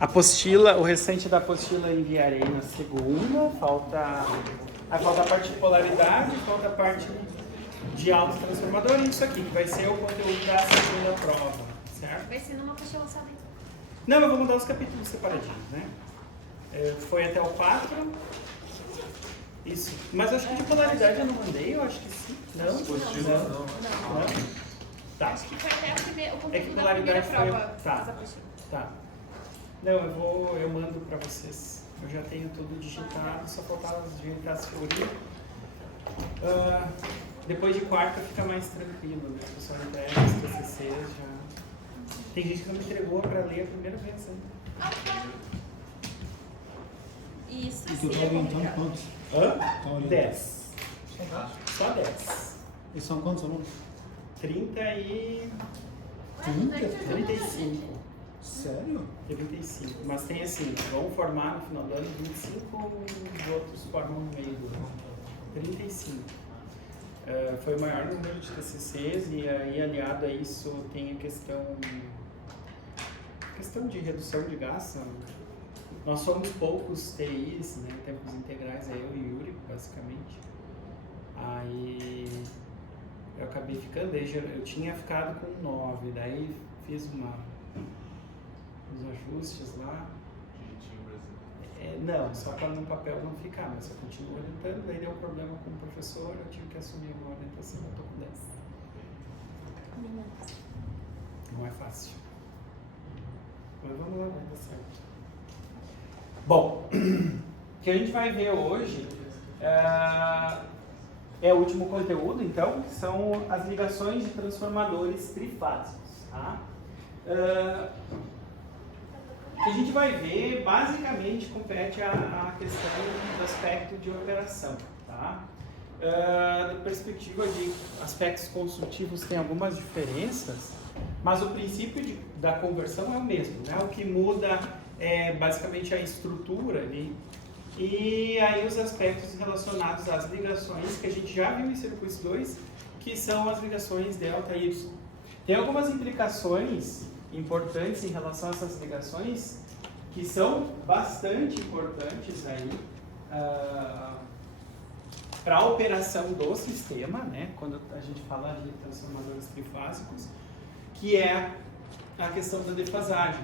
apostila, o restante da apostila eu enviarei na segunda. Falta a parte de polaridade, falta a parte de auto transformador e isso aqui, que vai ser o conteúdo da segunda prova, certo? Vai ser numa apostila só, né? Não, eu vou mudar os capítulos separadinhos, né? Foi até o 4. Isso. Mas acho que de polaridade eu não mandei, eu acho que sim. Não? Não. Tá. Acho que foi até o conteúdo É que da polaridade primeira foi... prova. Tá. Tá. Não, eu mando pra vocês. Eu já tenho tudo digitado, só faltava digitar as figurinhas. Depois de quarta fica mais tranquilo, né? O pessoal entrega os TCCs já. Tem gente que não me entregou pra ler a primeira vez, né? Isso. E tu tá orientando quantos? Tá orientando. 10. Só 10. E são quantos alunos? 30 e... 35. Sério? 35. Mas tem assim, vão formar no final do ano 25, os outros formam no meio do ano. 35. Foi o maior número de TCCs e aí aliado a isso tem a questão de redução de gasto. Nós somos poucos TIs, né, tempos integrais, eu e o Yuri, basicamente. Aí eu acabei ficando, eu tinha ficado com 9, daí fiz uns ajustes lá. Não, só para no papel não ficar, mas eu continuo orientando, daí deu um problema com o professor, eu tive que assumir uma orientação, eu tô com 10. Não é fácil. Mas vamos lá, vai dar certo. Bom, o que a gente vai ver hoje é o último conteúdo, então, que são as ligações de transformadores trifásicos. Tá? O que a gente vai ver, basicamente, compete à questão do aspecto de operação. Tá? Da perspectiva de aspectos construtivos tem algumas diferenças, mas o princípio da conversão é o mesmo. Né? O que muda é basicamente a estrutura ali, e aí os aspectos relacionados às ligações que a gente já viu em circuitos 2, que são as ligações delta e Y. Tem algumas implicações importantes em relação a essas ligações que são bastante importantes aí para a operação do sistema, né? Quando a gente fala de transformadores trifásicos, que é a questão da defasagem.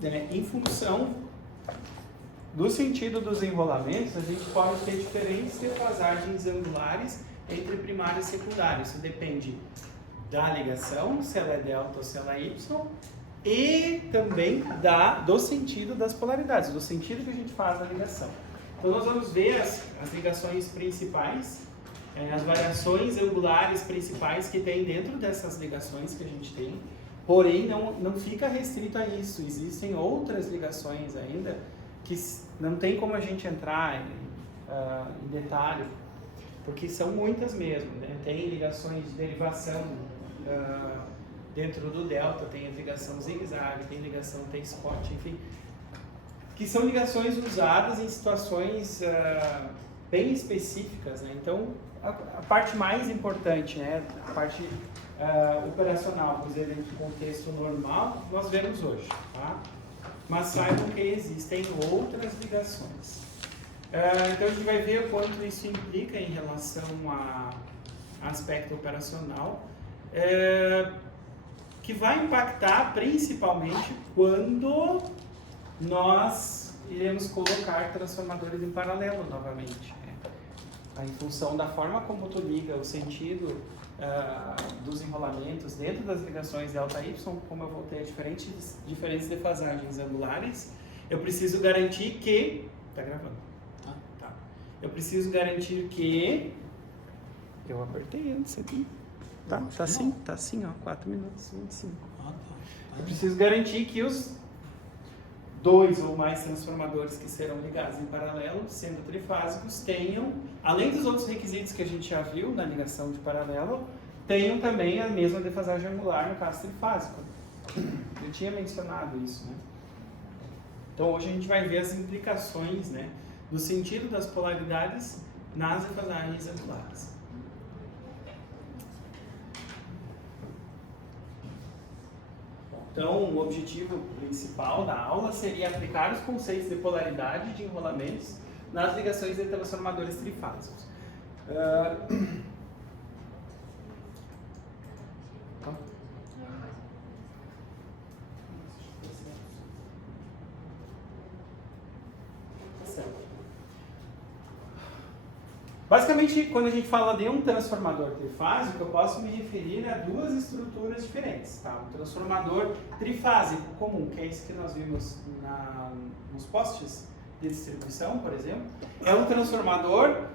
Né? Em função do sentido dos enrolamentos, a gente pode ter diferentes defasagens angulares entre primário e secundário. Isso depende da ligação, se ela é delta ou se ela é Y, e também do sentido das polaridades, do sentido que a gente faz da ligação. Então nós vamos ver as ligações principais, as variações angulares principais que tem dentro dessas ligações que a gente tem. Porém, não fica restrito a isso. Existem outras ligações ainda que não tem como a gente entrar em detalhe, porque são muitas mesmo. Né? Tem ligações de derivação dentro do delta, tem a ligação zigue-zague, tem ligação T-spot, enfim, que são ligações usadas em situações bem específicas. Né? Então, a parte mais importante, né? A parte operacional, por exemplo, dentro do contexto normal, nós vemos hoje, tá? Mas saibam que existem outras ligações. Então a gente vai ver o quanto isso implica em relação a aspecto operacional, que vai impactar principalmente quando nós iremos colocar transformadores em paralelo novamente. Né? Em função da forma como tu liga, o sentido dos enrolamentos dentro das ligações delta y, como eu vou ter diferentes defasagens angulares, eu preciso garantir que... Tá gravando? Tá. Eu preciso garantir que... Eu apertei antes aqui. Tá assim, ó, 4 minutos e 25. Eu preciso garantir que os 2 ou mais transformadores que serão ligados em paralelo, sendo trifásicos, tenham, além dos outros requisitos que a gente já viu na ligação de paralelo, tenham também a mesma defasagem angular no caso trifásico. Eu tinha mencionado isso, né? Então hoje a gente vai ver as implicações, né, do sentido das polaridades nas defasagens angulares. Então, o objetivo principal da aula seria aplicar os conceitos de polaridade e de enrolamentos nas ligações de transformadores trifásicos. Basicamente, quando a gente fala de um transformador trifásico, eu posso me referir a duas estruturas diferentes. Tá? Um transformador trifásico comum, que é esse que nós vimos nos postes de distribuição, por exemplo, é um transformador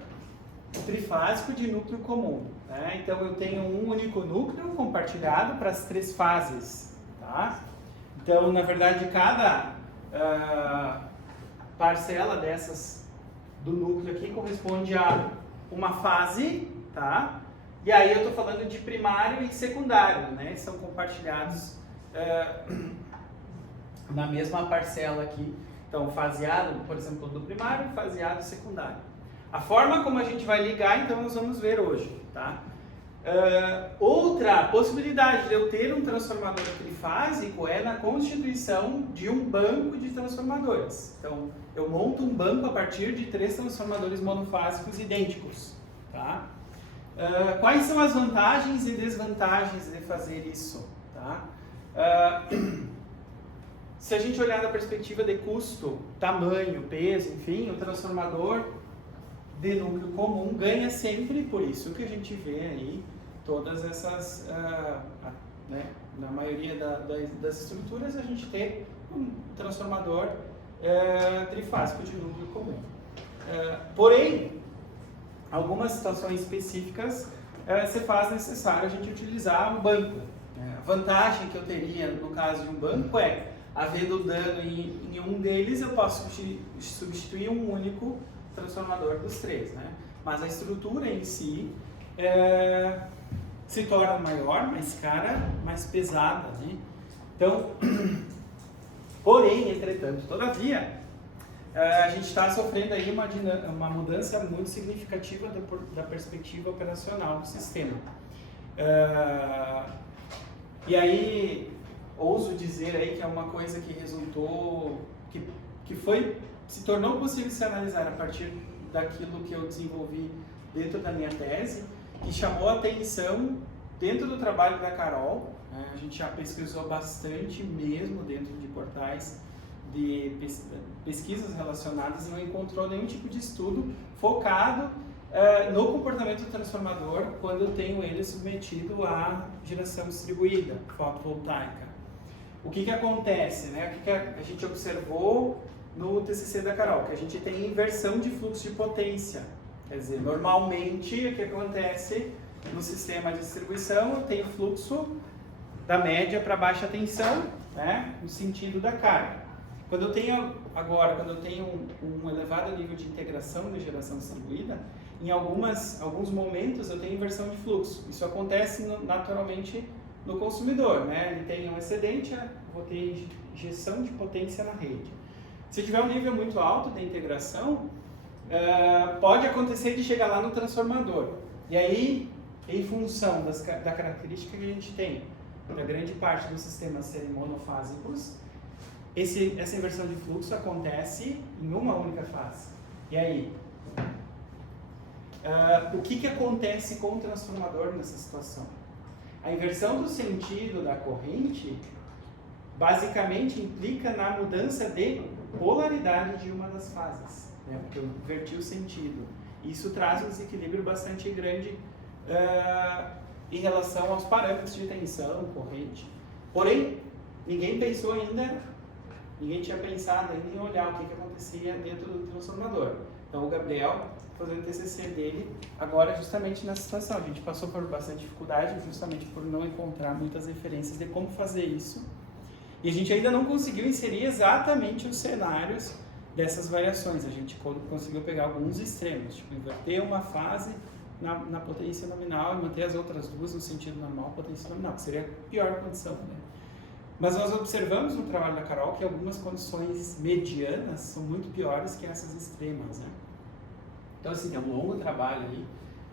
trifásico de núcleo comum. Né? Então, eu tenho um único núcleo compartilhado para as três fases. Tá? Então, na verdade, cada parcela dessas do núcleo aqui corresponde a uma fase, tá? E aí eu estou falando de primário e secundário, né? São compartilhados na mesma parcela aqui. Então, faseado, por exemplo, do primário e faseado secundário. A forma como a gente vai ligar, então, nós vamos ver hoje, tá? Outra possibilidade de eu ter um transformador trifásico é na constituição de um banco de transformadores. Então, eu monto um banco a partir de 3 transformadores monofásicos idênticos. Tá? Quais são as vantagens e desvantagens de fazer isso? Tá? Se a gente olhar da perspectiva de custo, tamanho, peso, enfim, o transformador de núcleo comum ganha sempre, por isso que a gente vê aí todas essas, né, na maioria das estruturas a gente tem um transformador trifásico de núcleo comum. Porém, algumas situações específicas se faz necessário a gente utilizar um banco. A vantagem que eu teria no caso de um banco é, havendo dano em um deles, eu posso substituir um único transformador dos 3, né? Mas a estrutura em si se torna maior, mais cara, mais pesada, né? Então, porém, entretanto, todavia, a gente está sofrendo aí uma mudança muito significativa da perspectiva operacional do sistema. E aí, ouso dizer aí que é uma coisa que resultou, se tornou possível se analisar a partir daquilo que eu desenvolvi dentro da minha tese, que chamou a atenção dentro do trabalho da Carol. A gente já pesquisou bastante mesmo dentro de portais de pesquisas relacionadas e não encontrou nenhum tipo de estudo focado no comportamento do transformador quando eu tenho ele submetido à geração distribuída, fotovoltaica. O que acontece, né? O que a gente observou no TCC da Carol? Que a gente tem inversão de fluxo de potência. Quer dizer, normalmente o que acontece no sistema de distribuição, eu tenho fluxo da média para baixa tensão, né? No sentido da carga. Quando eu tenho um elevado nível de integração de geração distribuída, em alguns momentos eu tenho inversão de fluxo. Isso acontece naturalmente no consumidor, né? Ele tem um excedente, vou ter injeção de potência na rede. Se tiver um nível muito alto de integração, pode acontecer de chegar lá no transformador. E aí, em função da característica que a gente tem, da grande parte dos sistemas serem monofásicos, essa inversão de fluxo acontece em uma única fase. E aí? O que acontece com o transformador nessa situação? A inversão do sentido da corrente basicamente implica na mudança de polaridade de uma das fases, né? Porque eu inverti o sentido. Isso traz um desequilíbrio bastante grande em relação aos parâmetros de tensão, corrente. Porém, ninguém tinha pensado ainda em olhar o que acontecia dentro do transformador. Então, o Gabriel fazendo o TCC dele agora justamente nessa situação. A gente passou por bastante dificuldade justamente por não encontrar muitas referências de como fazer isso. E a gente ainda não conseguiu inserir exatamente os cenários dessas variações. A gente conseguiu pegar alguns extremos, tipo inverter uma fase na potência nominal e manter as outras duas no sentido normal, potência nominal, que seria a pior condição, né? Mas nós observamos no trabalho da Carol que algumas condições medianas são muito piores que essas extremas, né? Então, assim, é um longo trabalho aí,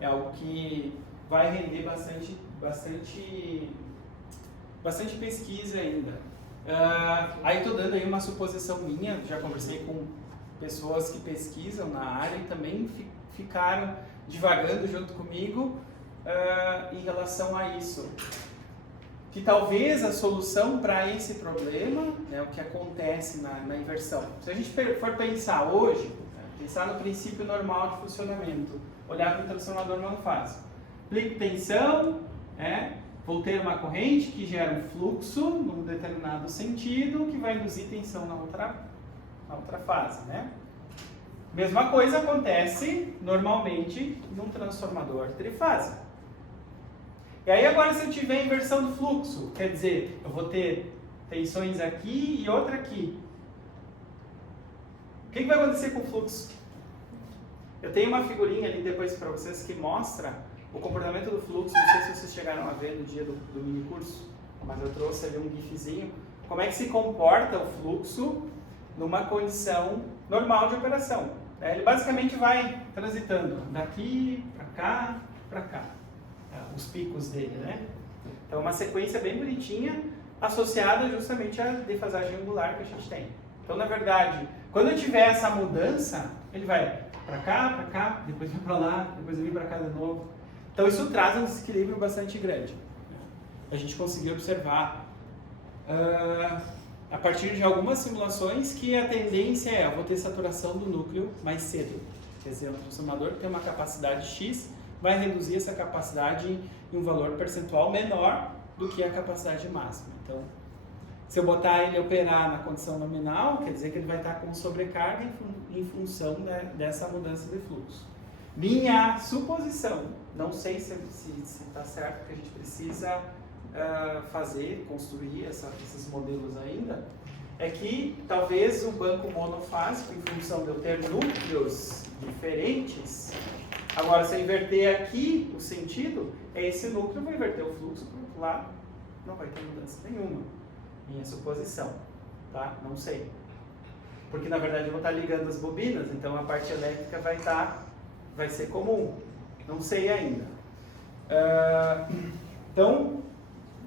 é algo que vai render bastante pesquisa ainda. Aí estou dando aí uma suposição minha, já conversei com pessoas que pesquisam na área e também ficaram divagando junto comigo em relação a isso. Que talvez a solução para esse problema é o que acontece na inversão. Se a gente for pensar hoje, pensar no princípio normal de funcionamento, olhar para o transformador monofásico. Aplico tensão, vou ter uma corrente que gera um fluxo num determinado sentido que vai induzir tensão na outra fase, né? Mesma coisa acontece normalmente num transformador trifásico. E aí agora se eu tiver inversão do fluxo, quer dizer, eu vou ter tensões aqui e outra aqui. O que vai acontecer com o fluxo? Eu tenho uma figurinha ali depois para vocês que mostra o comportamento do fluxo. Não sei se vocês chegaram a ver no dia do mini curso, mas eu trouxe ali um gifzinho. Como é que se comporta o fluxo numa condição normal de operação. Ele basicamente vai transitando daqui para cá, os picos dele, né? Então, uma sequência bem bonitinha, associada justamente à defasagem angular que a gente tem. Então, na verdade, quando eu tiver essa mudança, ele vai para cá, depois vai para lá, depois vai vir para cá de novo. Então, isso traz um desequilíbrio bastante grande. A gente conseguiu observar a partir de algumas simulações que a tendência é, eu vou ter saturação do núcleo mais cedo. Quer dizer, um transformador que tem uma capacidade X vai reduzir essa capacidade em um valor percentual menor do que a capacidade máxima. Então, se eu botar ele operar na condição nominal, quer dizer que ele vai estar com sobrecarga em função dessa mudança de fluxo. Minha suposição, não sei se está certo, porque a gente precisa construir esses modelos ainda, é que talvez o banco monofásico, em função de eu ter núcleos diferentes, agora se eu inverter aqui o sentido, esse núcleo vai inverter o fluxo para o outro lado, não vai ter mudança nenhuma. Minha suposição, tá? Não sei. Porque na verdade eu vou estar ligando as bobinas, então a parte elétrica vai ser comum. Não sei ainda. Então,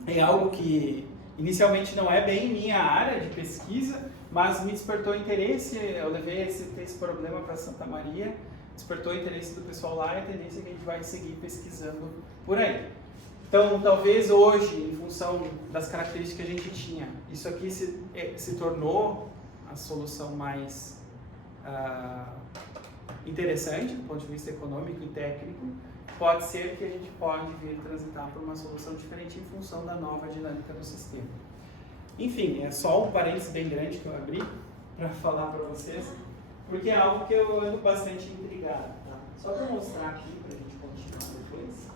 é algo que inicialmente não é bem minha área de pesquisa, mas me despertou interesse. Eu levei esse problema para Santa Maria, despertou o interesse do pessoal lá e a tendência é que a gente vai seguir pesquisando por aí. Então, talvez hoje, em função das características que a gente tinha, isso aqui se tornou a solução mais interessante do ponto de vista econômico e técnico. Pode ser que a gente pode vir transitar por uma solução diferente em função da nova dinâmica do sistema. Enfim, é só um parênteses bem grande que eu abri para falar para vocês, porque é algo que eu ando bastante intrigado. Tá? Só para mostrar aqui, para a gente continuar depois.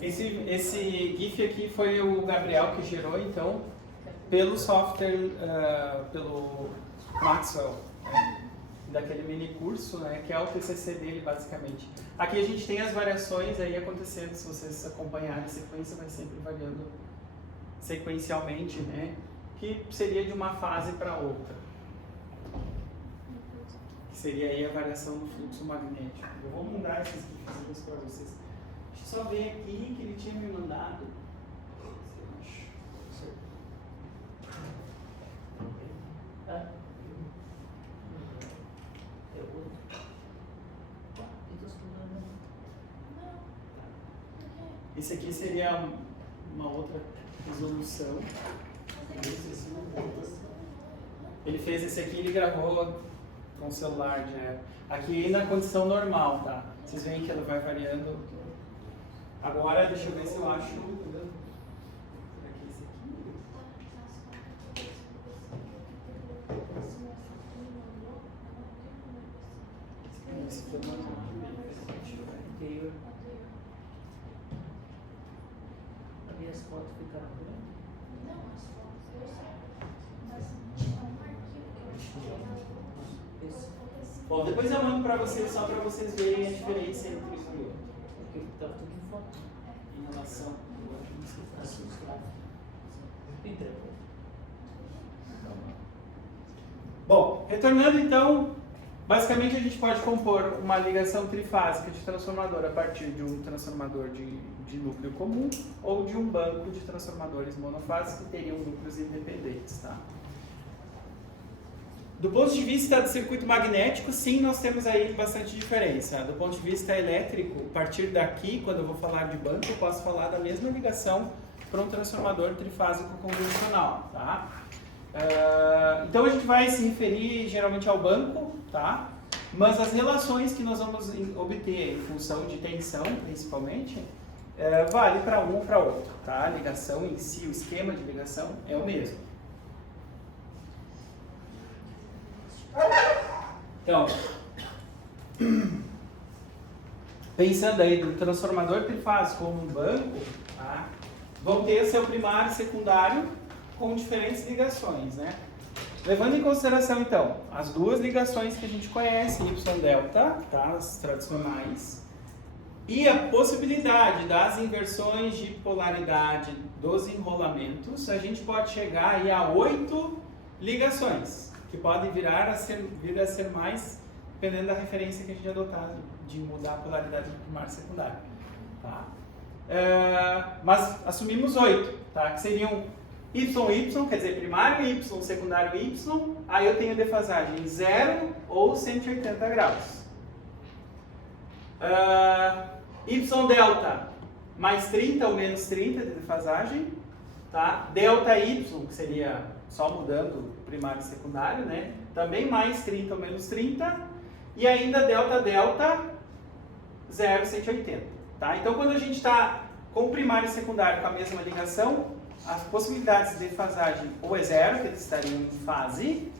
Esse GIF aqui foi o Gabriel que gerou, então, pelo software, pelo Maxwell, né, daquele mini curso, né, que é o TCC dele, basicamente. Aqui a gente tem as variações aí acontecendo, se vocês acompanharem a sequência, vai sempre variando sequencialmente, né, que seria de uma fase para outra. Que seria aí a variação do fluxo magnético. Eu vou mandar esses GIFs para vocês. Só ver aqui que ele tinha me mandado. Esse aqui seria uma outra resolução. Ele fez esse aqui, ele gravou com o celular direto. Aqui na condição normal, tá? Vocês veem que ela vai variando. Agora, deixa eu ver se eu acho. Ali as fotos ficaram grandes? Não, as fotos eu sei. Mas tinha um arquivo que eu tinha. Bom, depois eu mando para vocês, só para vocês verem a diferença entre um e outro. Porque tá tudo em foto. em relação. Bom, retornando então, basicamente a gente pode compor uma ligação trifásica de transformador a partir de um transformador de núcleo comum ou de um banco de transformadores monofásicos que teriam núcleos independentes, tá? Do ponto de vista do circuito magnético, sim, nós temos aí bastante diferença. Do ponto de vista elétrico, a partir daqui, quando eu vou falar de banco, eu posso falar da mesma ligação para um transformador trifásico convencional, tá? Então a gente vai se referir geralmente ao banco, tá? Mas as relações que nós vamos obter em função de tensão, principalmente, vale para um ou para outro, tá? A ligação em si, o esquema de ligação é o mesmo. Então, pensando aí do transformador trifásico como um banco, tá? Vão ter seu primário e secundário com diferentes ligações, né? Levando em consideração, então, as duas ligações que a gente conhece, Y-delta, tá? As tradicionais, e a possibilidade das inversões de polaridade dos enrolamentos, a gente pode chegar aí a 8 ligações, que podem vir a ser mais, dependendo da referência que a gente adotar, de mudar a polaridade do primário e secundário, tá? Mas assumimos 8, tá? Que seriam Y, quer dizer, primário Y, secundário Y, aí eu tenho defasagem 0 ou 180 graus. Y delta, mais 30 ou menos 30 de defasagem, tá? Delta Y, que seria só mudando primário e secundário, né? Também mais 30 ou menos 30, e ainda delta delta, 0, 180, tá? Então, quando a gente está com o primário e secundário com a mesma ligação, as possibilidades de defasagem ou é 0, que eles estariam em fase,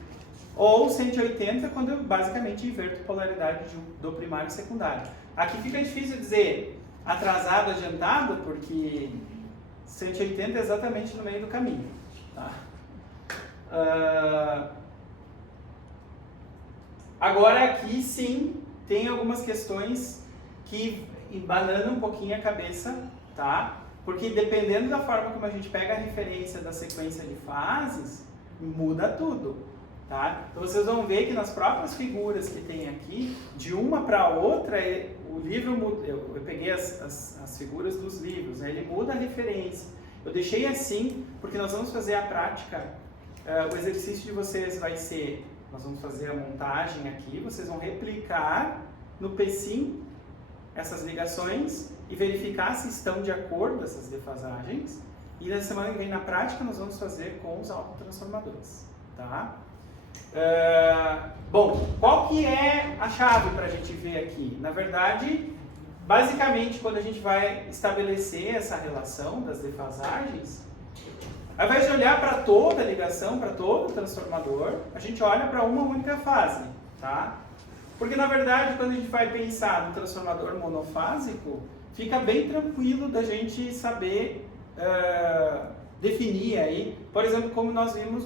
ou 180, quando eu basicamente inverto a polaridade do primário e secundário. Aqui fica difícil dizer atrasado, adiantado, porque 180 é exatamente no meio do caminho, tá? Agora aqui sim tem algumas questões que embananam um pouquinho a cabeça, tá? Porque dependendo da forma como a gente pega a referência da sequência de fases, muda tudo, tá? Então vocês vão ver que nas próprias figuras que tem aqui, de uma para outra, o livro muda. Eu peguei as figuras dos livros, né? Ele muda a referência. Eu deixei assim porque nós vamos fazer a prática. O exercício de vocês vai ser, nós vamos fazer a montagem aqui, vocês vão replicar no PSIM essas ligações e verificar se estão de acordo essas defasagens. E na semana que vem, na prática, nós vamos fazer com os autotransformadores, tá? Bom, qual que é a chave para a gente ver aqui? Na verdade, basicamente, quando a gente vai estabelecer essa relação das defasagens, ao invés de olhar para toda a ligação, para todo o transformador, a gente olha para uma única fase, tá? Porque, na verdade, quando a gente vai pensar no transformador monofásico, fica bem tranquilo da gente saber definir aí, por exemplo, como nós vimos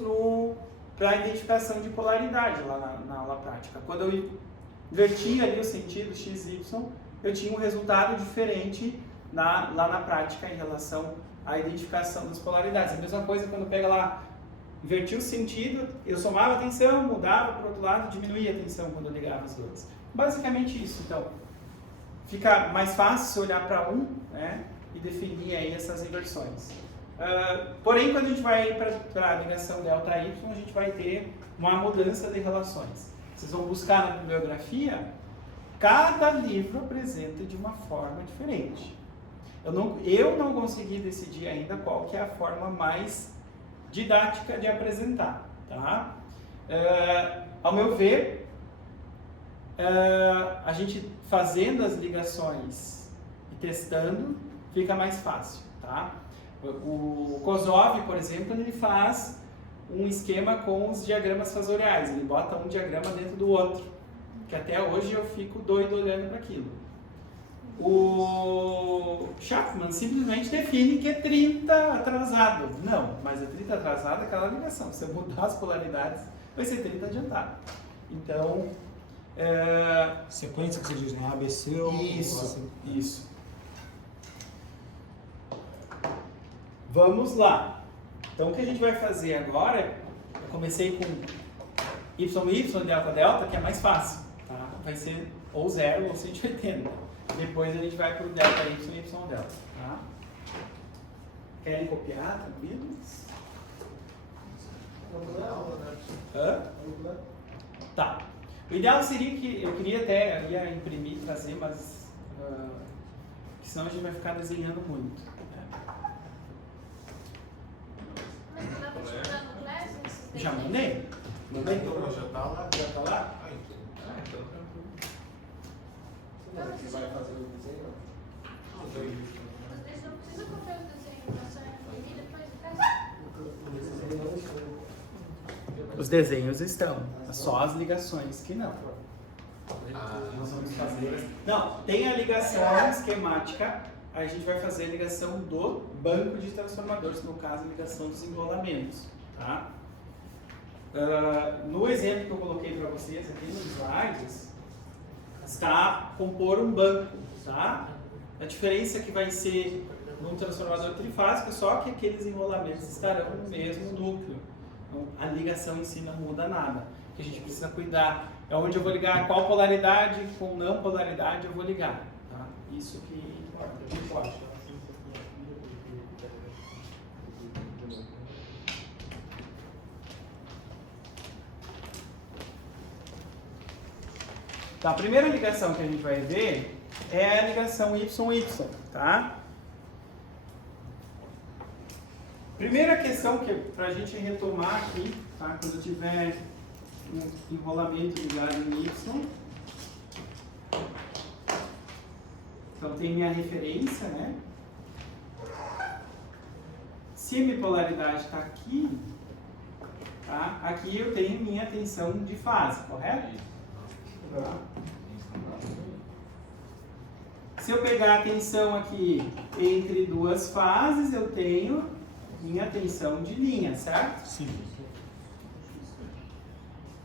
para a identificação de polaridade lá na aula prática. Quando eu invertia ali o sentido x, y, eu tinha um resultado diferente lá na prática em relação à identificação das polaridades. A mesma coisa quando pega lá, invertia o sentido, eu somava a tensão, mudava para o outro lado, diminuía a tensão quando eu ligava as duas. Basicamente isso, então. Fica mais fácil se olhar para um, né, e definir aí essas inversões. Porém, quando a gente vai para a ligação delta y, a gente vai ter uma mudança de relações. Vocês vão buscar na bibliografia, cada livro apresenta de uma forma diferente. Eu não consegui decidir ainda qual que é a forma mais didática de apresentar, tá? Ao meu ver, a gente fazendo as ligações e testando, fica mais fácil, tá? O Kozov, por exemplo, ele faz um esquema com os diagramas fasoriais, ele bota um diagrama dentro do outro, que até hoje eu fico doido olhando para aquilo. O Chapman simplesmente define que é 30 atrasado. Não, mas é 30 atrasado é aquela ligação. Se eu mudar as polaridades, vai ser 30 adiantado. Então... Sequência que você diz, né? ABC ou... Isso. Vamos lá. Então o que a gente vai fazer agora, eu comecei com y, delta, que é mais fácil. Tá? Vai ser ou 0 ou 180. Depois a gente vai para o delta y, delta. Tá? Querem copiar? Tranquilos? Hã? Tá. O ideal seria que eu queria até ia imprimir, trazer, mas senão a gente vai ficar desenhando muito. Mas não dá pra te mandar no Class esses Já desenhos? mandei? Mandei? Já tá lá. Já tá lá? Ah, então tranquilo. Você vai fazer o desenho? Mas eles não precisam copiar os desenhos, é só imprimir depois do Class. Os desenhos estão, só as ligações que não. Nós vamos fazer. Não, tem a ligação esquemática, a gente vai fazer a ligação do banco de transformadores, no caso a ligação dos enrolamentos. Tá? No exemplo que eu coloquei para vocês aqui nos slides, está compor um banco. Tá? A diferença é que vai ser num transformador trifásico, só que aqueles enrolamentos estarão no mesmo núcleo. Então, a ligação em si não muda nada. O que a gente precisa cuidar é onde eu vou ligar, qual polaridade, com não polaridade eu vou ligar. Tá? Isso que importa. Então, a primeira ligação que a gente vai ver é a ligação YY, tá? Primeira questão que para a gente retomar aqui, tá? Quando eu tiver um enrolamento ligado em Y, então tem minha referência, né? Se a minha polaridade está aqui, tá? Aqui eu tenho minha tensão de fase, correto? Tá. Se eu pegar a tensão aqui entre duas fases, eu tenho minha tensão de linha, certo? Sim.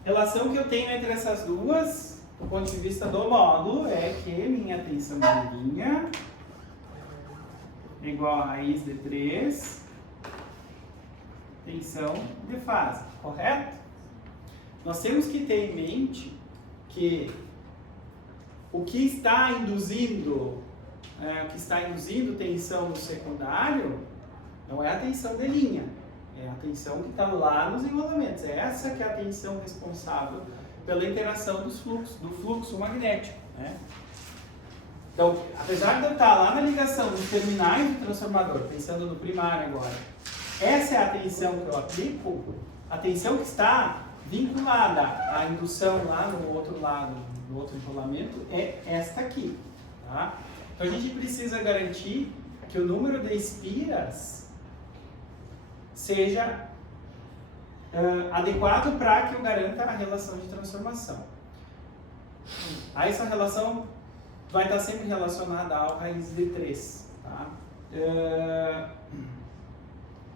Relação que eu tenho entre essas duas, do ponto de vista do módulo, é que minha tensão de linha é igual a raiz de 3 tensão de fase, correto? Nós temos que ter em mente que o que está induzindo tensão no secundário não é a tensão de linha, é a tensão que está lá nos enrolamentos. É essa que é a tensão responsável pela interação do fluxo magnético. Né? Então, apesar de eu estar lá na ligação dos terminais do transformador, pensando no primário agora, essa é a tensão que eu aplico, a tensão que está vinculada à indução lá no outro lado, no outro enrolamento, é esta aqui. Tá? Então, a gente precisa garantir que o número de espiras seja adequado para que eu garanta a relação de transformação. Aí essa relação vai estar sempre relacionada ao raiz de 3. Tá?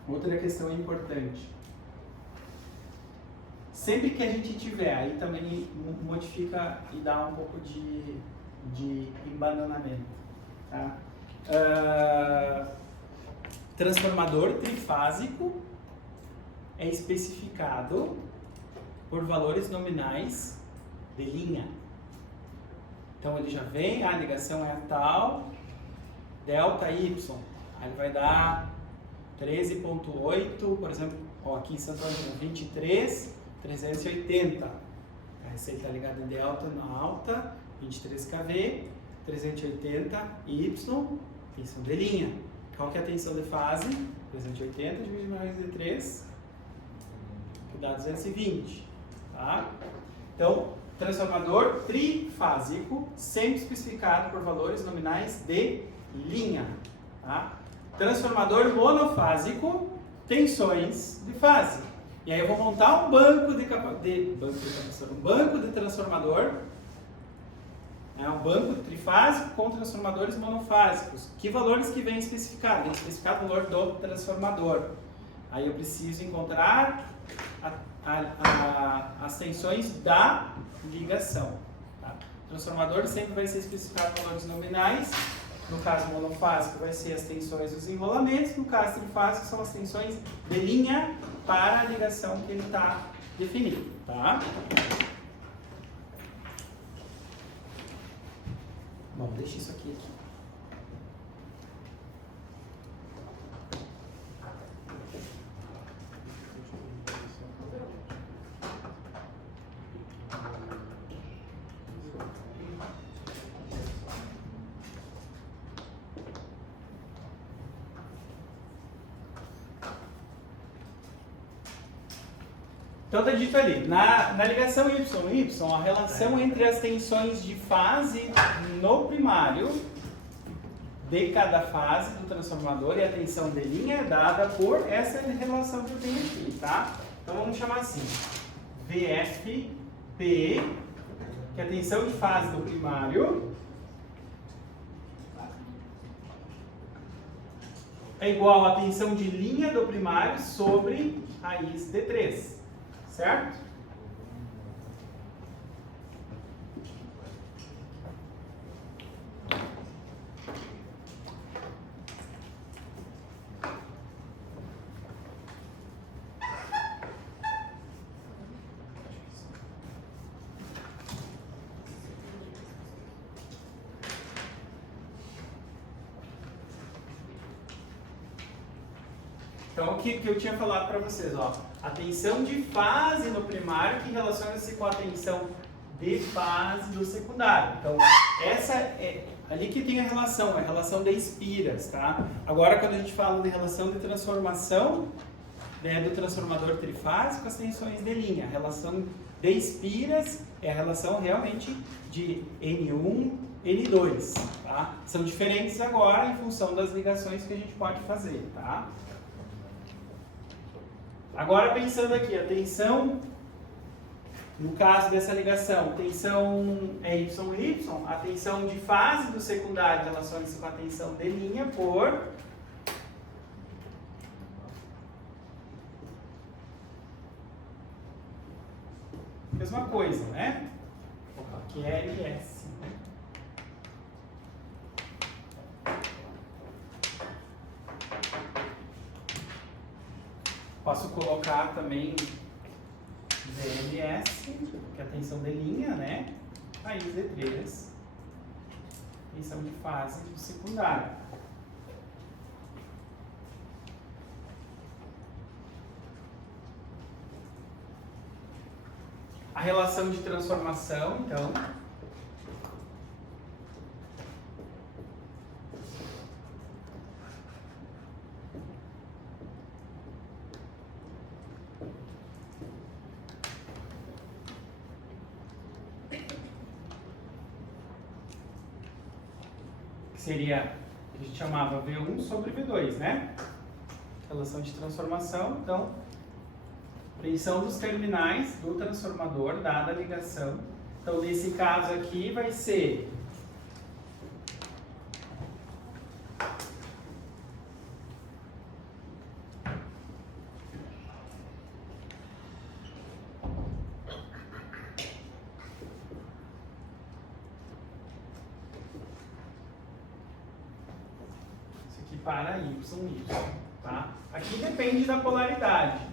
Outra questão importante. Sempre que a gente tiver, aí também modifica e dá um pouco de embananamento. Tá? Transformador trifásico é especificado por valores nominais de linha. Então ele já vem, a ligação é tal, delta Y, aí ele vai dar 13.8, por exemplo, ó, aqui em Santo Antônio, 23.380. A receita está ligada em delta na alta, 23 kV, 380 Y, tensão de linha. Qual que é a tensão de fase? 380 dividido na raiz de 3, que dá 220. Tá? Então, transformador trifásico, sempre especificado por valores nominais de linha. Tá? Transformador monofásico, tensões de fase. E aí eu vou montar um banco de transformador, um banco trifásico com transformadores monofásicos. Que valores que vem especificado? Vem especificado o valor do transformador. Aí eu preciso encontrar as tensões da ligação. Tá? O transformador sempre vai ser especificado valores nominais No caso monofásico vai ser as tensões dos enrolamentos, no caso trifásico são as tensões de linha para a ligação que ele está definindo, tá? Bom, deixa isso aqui. Então está dito ali, na ligação Y-Y, a relação entre as tensões de fase no primário de cada fase do transformador e a tensão de linha é dada por essa relação que eu tenho aqui, tá? Então vamos chamar assim, VFP, que é a tensão de fase do primário, é igual à tensão de linha do primário sobre raiz de 3. Certo? Então, o que eu tinha falado para vocês, ó, a tensão de fase no primário que relaciona-se com a tensão de fase do secundário. Então, essa é ali que tem a relação de espiras, tá? Agora, quando a gente fala de relação de transformação, né, do transformador trifásico, as tensões de linha. A relação de espiras é a relação realmente de N1, N2, tá? São diferentes agora em função das ligações que a gente pode fazer, tá? Agora pensando aqui, a tensão, no caso dessa ligação, tensão é YY, a tensão de fase do secundário relaciona-se com a tensão de linha por mesma coisa, né? Que é LS. Posso colocar também VMS, que é a tensão de linha, né? Raiz de 3, tensão de fase do secundário. A relação de transformação, então, seria, a gente chamava V1 sobre V2, né? Relação de transformação, então, tensão dos terminais do transformador, dada a ligação. Então, nesse caso aqui, vai ser para Y, tá? Aqui depende da polaridade.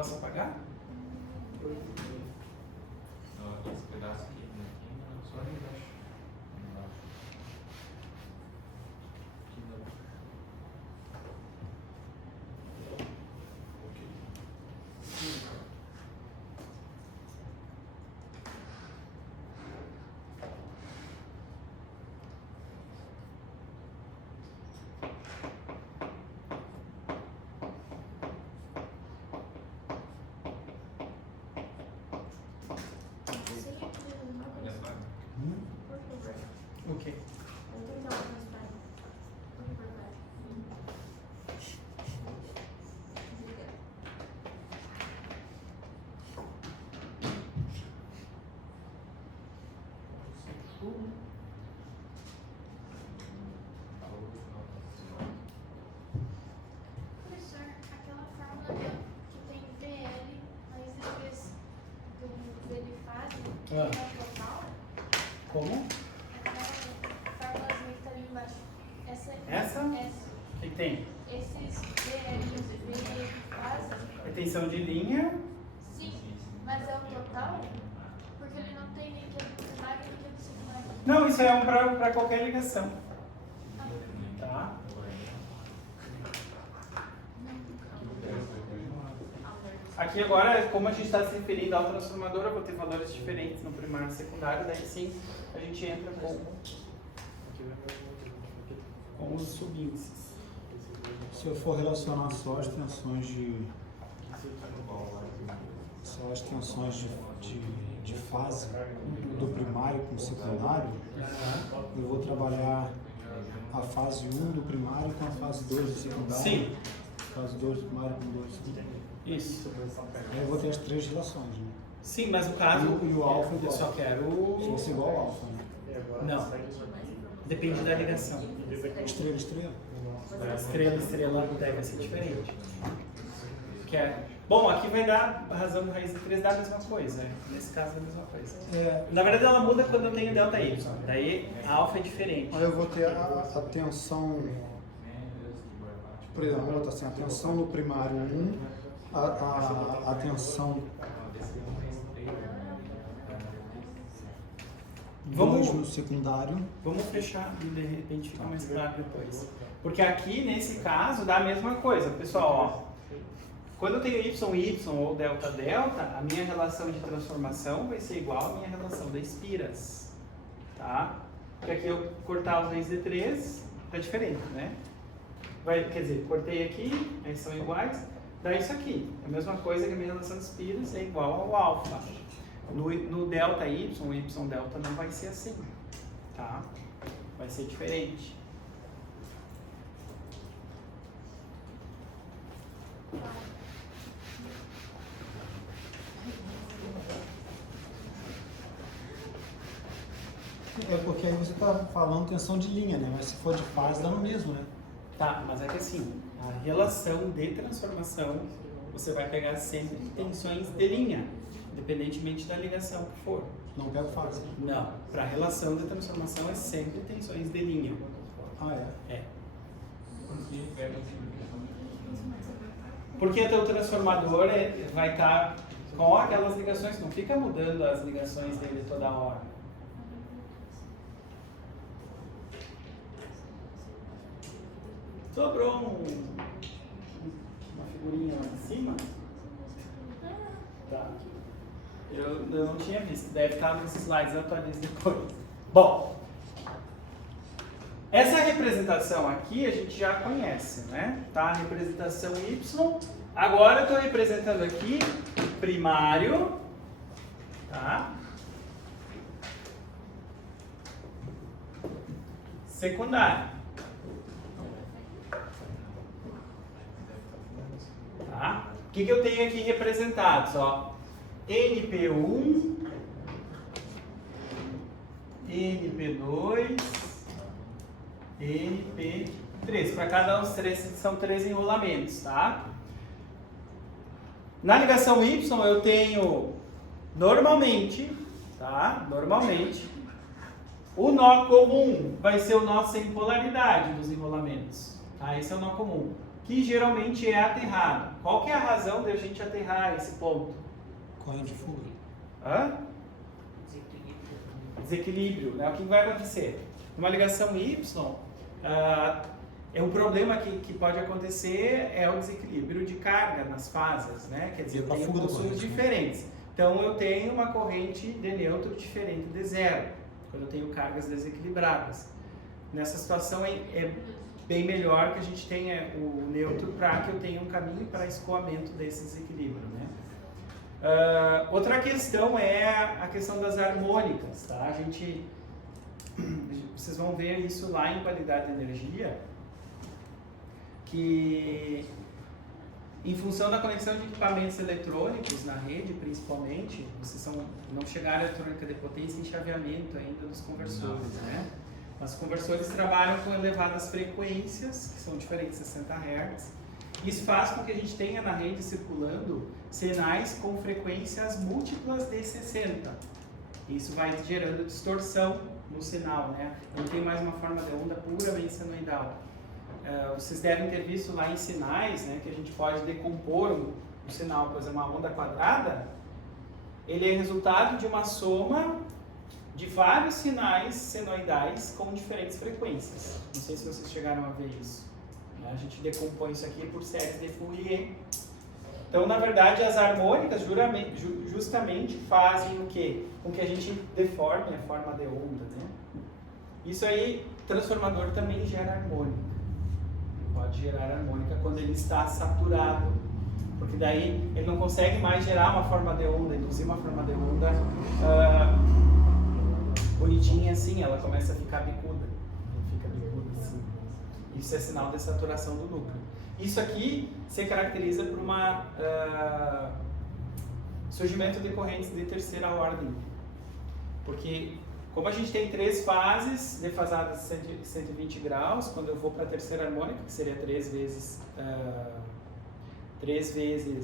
Posso apagar? Não, esse pedaço aqui, né? Aqui não, só ali embaixo. Embaixo. Aqui não. Ok. Seria que uma Olha coisa, só. por favor. Ok. Eu tenho que dar uma coisa pra ele. Por favor, vai. Obrigada. Professor, aquela fórmula que tem VL, mas depois do ele faz, é o total? Como? Aquela fórmulazinha que tá ali embaixo. Essa? Essa? Essa. O que tem? Esses VL e VL fazem? Retenção de linha. Sim, mas é o total? Porque ele não tem nem que é do primário nem que é do secundário. Não, isso é um para qualquer ligação. Tá? Aqui agora, como a gente está se referindo ao transformador, eu vou ter valores diferentes no primário e secundário, daí sim a gente entra com os subíndices. Se eu for relacionar só as tensões de fase do primário com o secundário, eu vou trabalhar a fase 1 do primário com a fase 2 do secundário. Sim. Fase 2 do primário com 2 do secundário. Isso. Aí eu vou ter as três relações, né? Sim, mas no caso, E o alfa eu igual. só Se quero... fosse igual ao alfa, né? Não. Depende da ligação. Estrela, estrela. Estrela, estrela deve ser diferente. Bom, aqui vai dar a razão do raiz de 3 dá a mesma coisa. Nesse caso é a mesma coisa. Na verdade ela muda quando eu tenho delta y. Daí a alfa é diferente. Aí eu vou ter a tensão, por exemplo, vou botar assim, a tensão no primário 1, a tensão 2 no secundário. Vamos fechar e de repente fica mais claro depois. Porque aqui, nesse caso, dá a mesma coisa. Pessoal, ó. Quando eu tenho y, y ou delta, delta, a minha relação de transformação vai ser igual à minha relação das espiras. Tá? Porque aqui eu cortar os raízes de 3, tá diferente, né? Quer dizer, cortei aqui, eles são iguais, dá isso aqui. A mesma coisa que a minha relação de espiras é igual ao alfa. No delta y, o y delta não vai ser assim, tá? Vai ser diferente. É porque aí você está falando tensão de linha, né? Mas se for de fase, dá no mesmo, né? Tá, mas é que assim, a relação de transformação, você vai pegar sempre tensões de linha, independentemente da ligação que for. Não pega fase. Não, para relação de transformação é sempre tensões de linha. Ah, é? É. Porque o teu transformador vai estar com aquelas ligações, não fica mudando as ligações dele toda hora. Sobrou uma figurinha lá em cima? Tá. Eu não tinha visto, deve estar nos slides, eu atualizo depois. Bom, essa representação aqui a gente já conhece, né? Tá? A representação Y. Agora eu estou representando aqui primário, tá? Secundário. Tá? O que eu tenho aqui representados? Ó, NP1, NP2, NP3. Para cada um dos três são 3 enrolamentos, tá? Na ligação Y eu tenho normalmente, tá? Normalmente, o nó comum vai ser o nó sem polaridade dos enrolamentos, tá? Esse é o nó comum. O que geralmente é aterrado. Qual que é a razão de a gente aterrar esse ponto? Corrente de fuga. Hã? Desequilíbrio, né? O que vai acontecer? Uma ligação Y, é um problema que pode acontecer é o desequilíbrio de carga nas fases, né? Quer dizer, eu tenho consumos diferentes. Então, eu tenho uma corrente de neutro diferente de zero, quando eu tenho cargas desequilibradas. Nessa situação, é bem melhor que a gente tenha o neutro para que eu tenha um caminho para escoamento desse desequilíbrio, né? Outra questão é a questão das harmônicas, tá? Vocês vão ver isso lá em qualidade de energia, que em função da conexão de equipamentos eletrônicos na rede, principalmente, não chegaram à eletrônica de potência e chaveamento ainda dos conversores, né? Mas os conversores trabalham com elevadas frequências, que são diferentes de 60 Hz. Isso faz com que a gente tenha na rede circulando sinais com frequências múltiplas de 60. Isso vai gerando distorção no sinal, né? Não tem mais uma forma de onda puramente senoidal. Vocês devem ter visto lá em sinais, né, que a gente pode decompor um sinal, por exemplo, uma onda quadrada. Ele é resultado de uma soma de vários sinais senoidais com diferentes frequências. Não sei se vocês chegaram a ver isso. A gente decompõe isso aqui por séries de Fourier. Então, na verdade, as harmônicas justamente fazem o quê? Com que a gente deforme a forma de onda, né? Isso aí, transformador também gera harmônica. Pode gerar harmônica quando ele está saturado, porque daí ele não consegue mais gerar uma forma de onda, induzir uma forma de onda bonitinha assim, ela começa a ficar bicuda. Fica bicuda assim. Isso é sinal de saturação do núcleo. Isso aqui se caracteriza por uma surgimento de correntes de terceira ordem, porque como a gente tem 3 fases defasadas de 120 graus, quando eu vou para a terceira harmônica, que seria 3 vezes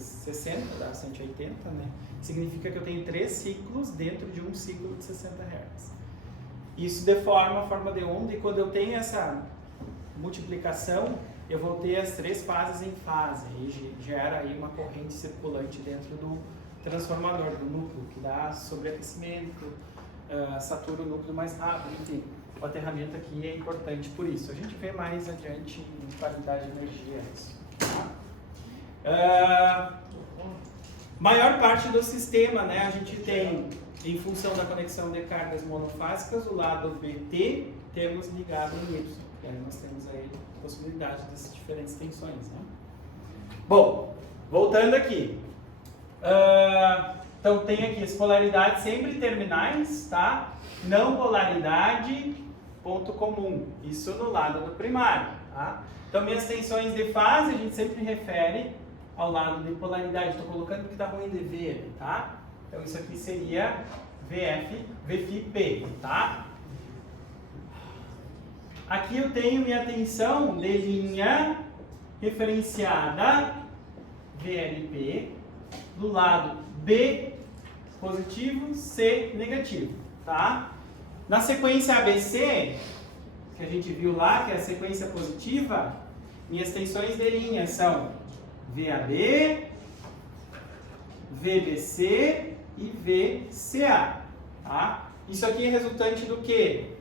60, dá 180, né? Significa que eu tenho 3 ciclos dentro de um ciclo de 60 Hz. Isso deforma a forma de onda, e quando eu tenho essa multiplicação, eu vou ter as 3 fases em fase, e gera aí uma corrente circulante dentro do transformador, do núcleo, que dá sobreaquecimento, satura o núcleo mais rápido, enfim. O aterramento aqui é importante por isso. A gente vê mais adiante em qualidade de energia isso. Tá? Maior parte do sistema, né, a gente tem, em função da conexão de cargas monofásicas, o lado BT temos ligado em Y. E aí nós temos aí possibilidade dessas diferentes tensões, né? Bom, voltando aqui. Então tem aqui as polaridades sempre terminais, tá? Não polaridade, ponto comum. Isso no lado do primário, tá? Então minhas tensões de fase a gente sempre refere ao lado de polaridade. Estou colocando porque está ruim de ver ali, tá? Então isso aqui seria VFP, tá? Aqui eu tenho minha tensão de linha referenciada VLP do lado B positivo, C negativo, tá? Na sequência ABC, que a gente viu lá, que é a sequência positiva, minhas tensões de linha são VAB, VBC e VCA, tá? Isso aqui é resultante do quê?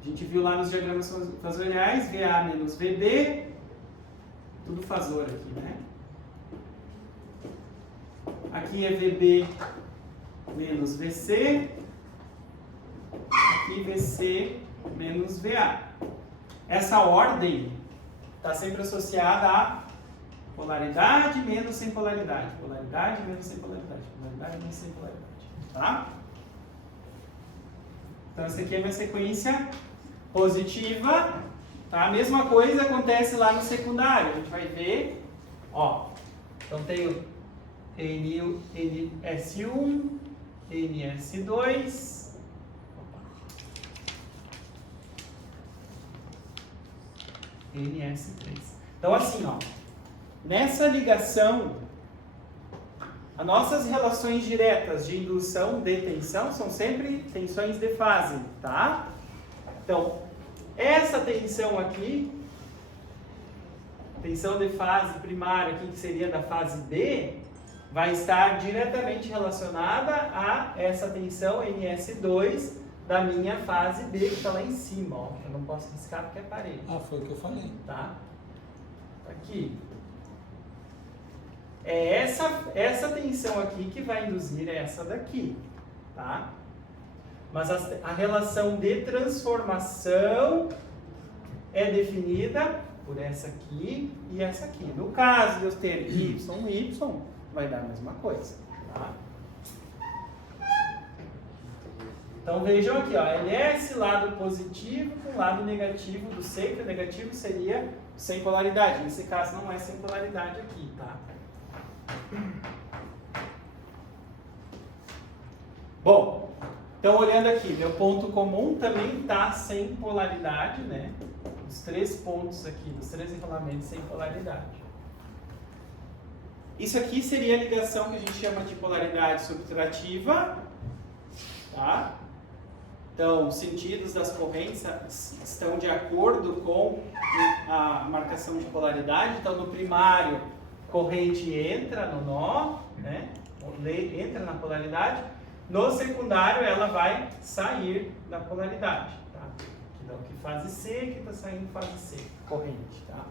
A gente viu lá nos diagramas fasoriais, VA menos VB, tudo fasor aqui, né? Aqui é VB menos VC, aqui VC menos VA. Essa ordem está sempre associada a polaridade menos sem polaridade, polaridade menos sem polaridade, polaridade menos sem polaridade, tá? Então essa aqui é a minha sequência positiva, tá? A mesma coisa acontece lá no secundário, a gente vai ver, ó, então tenho NS1, NS2, NS3. Então assim, ó, nessa ligação, as nossas relações diretas de indução de tensão são sempre tensões de fase, tá? Então, essa tensão aqui tensão de fase primária aqui, que seria da fase D, vai estar diretamente relacionada a essa tensão NS2 da minha fase B, que está lá em cima, ó. Eu não posso riscar porque é parede. Ah, foi o que eu falei. Tá? Aqui. É essa tensão aqui que vai induzir essa daqui, tá? Mas a relação de transformação é definida por essa aqui e essa aqui. No caso de eu ter y, vai dar a mesma coisa, tá? Então vejam aqui, ó, LS, lado positivo com lado negativo do C, que o negativo seria sem polaridade. Nesse caso não é sem polaridade aqui, tá? Bom, então olhando aqui, meu ponto comum também está sem polaridade, né? Os 3 pontos aqui, dos 3 enrolamentos sem polaridade. Isso aqui seria a ligação que a gente chama de polaridade subtrativa, tá? Então, os sentidos das correntes estão de acordo com a marcação de polaridade. Então, no primário, corrente entra no nó, né? Entra na polaridade. No secundário, ela vai sair da polaridade, tá? Então, aqui fase C, que está saindo fase C, corrente, tá?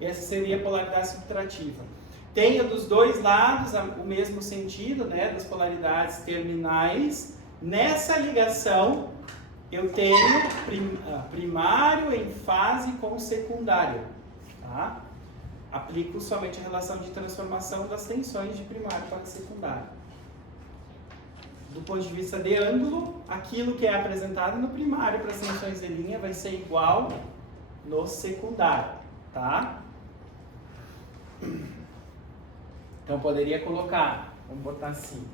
Essa seria a polaridade subtrativa. Tenho dos dois lados o mesmo sentido, né? Das polaridades terminais. Nessa ligação, eu tenho primário em fase com secundário, tá? Aplico somente a relação de transformação das tensões de primário para secundário. Do ponto de vista de ângulo, aquilo que é apresentado no primário para as tensões de linha vai ser igual no secundário, tá? Então, poderia colocar, vamos botar assim.